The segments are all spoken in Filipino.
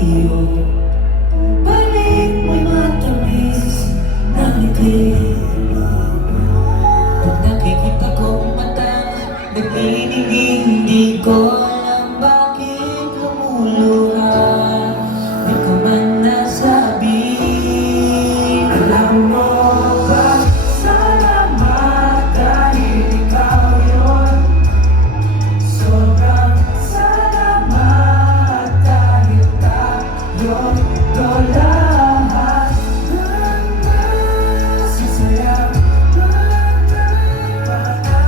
iyo. Balik mo'y matamis na ngiti. Pag nakikita kong matang nagniningning, di ko alam bakit lumuluha. Di ko man nasabi. Alam mo ba, salamat dahil ikaw yun. Sobrang salamat dahil tayo to lahat ng nasasaya ng panahon.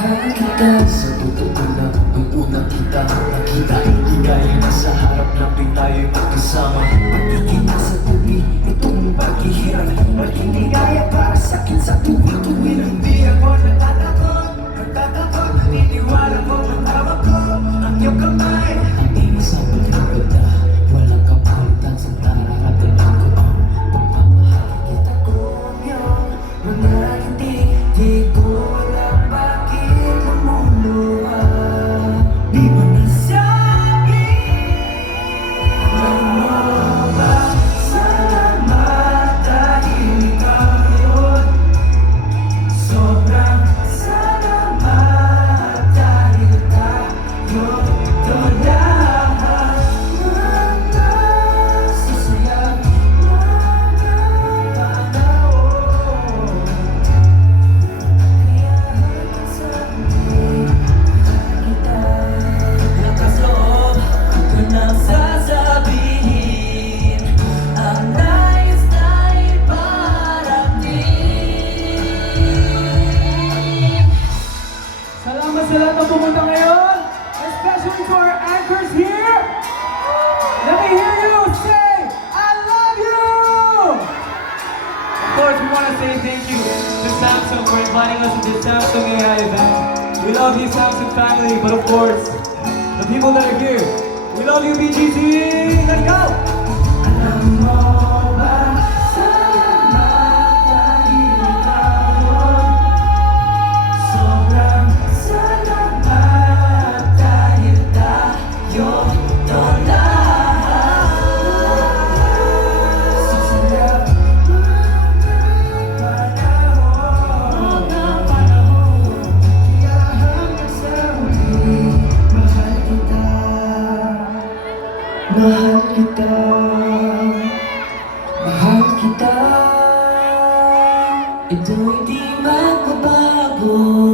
Mahal kita sa totoo lang, ang unang kita nakita. Hindi kaya na sa harap lang din tayo'y magkasama. Pagtingin na sa tubi, itong paghihirap, maging ligaya para sa'kin sa tuwi-tuwi. Hindi ako nagtatakot, naniniwala ko ang hawak ko, ang iyong kamay. Ang inis ang pagkakita, walang kapalitan sa nararamdaman ko ang pagmamahal. Kita ko ang iyong mga ngiti, di ko alam bakit lumuluha. Di mo nasabi. Alam mo ba, salamat dahil ikaw yun. Sobrang salamat dahil tayo to lahat ng nasasaya ng panahon. Kaya hanggang sa huli, kita lakas loob ko nang sasabihin ang nais na iparating. Salamat sa lahat ng pumunta ngayon, especially to our anchors here. Let me hear you say, I love you! Of course, we want to say thank you to Samsung for inviting us to this Samsung AI event. We love you, Samsung family, but of course, the people that are here, we love you, BGC! Let's go! Alam mo ba, salamat dahil ikaw yun. Sobrang salamat dahil tayo to lahat. Sasaya ng panahon. Kaya hanggang sa huli, mahal kita. Mahal kita, mahal kita. Ito'y di magbabago.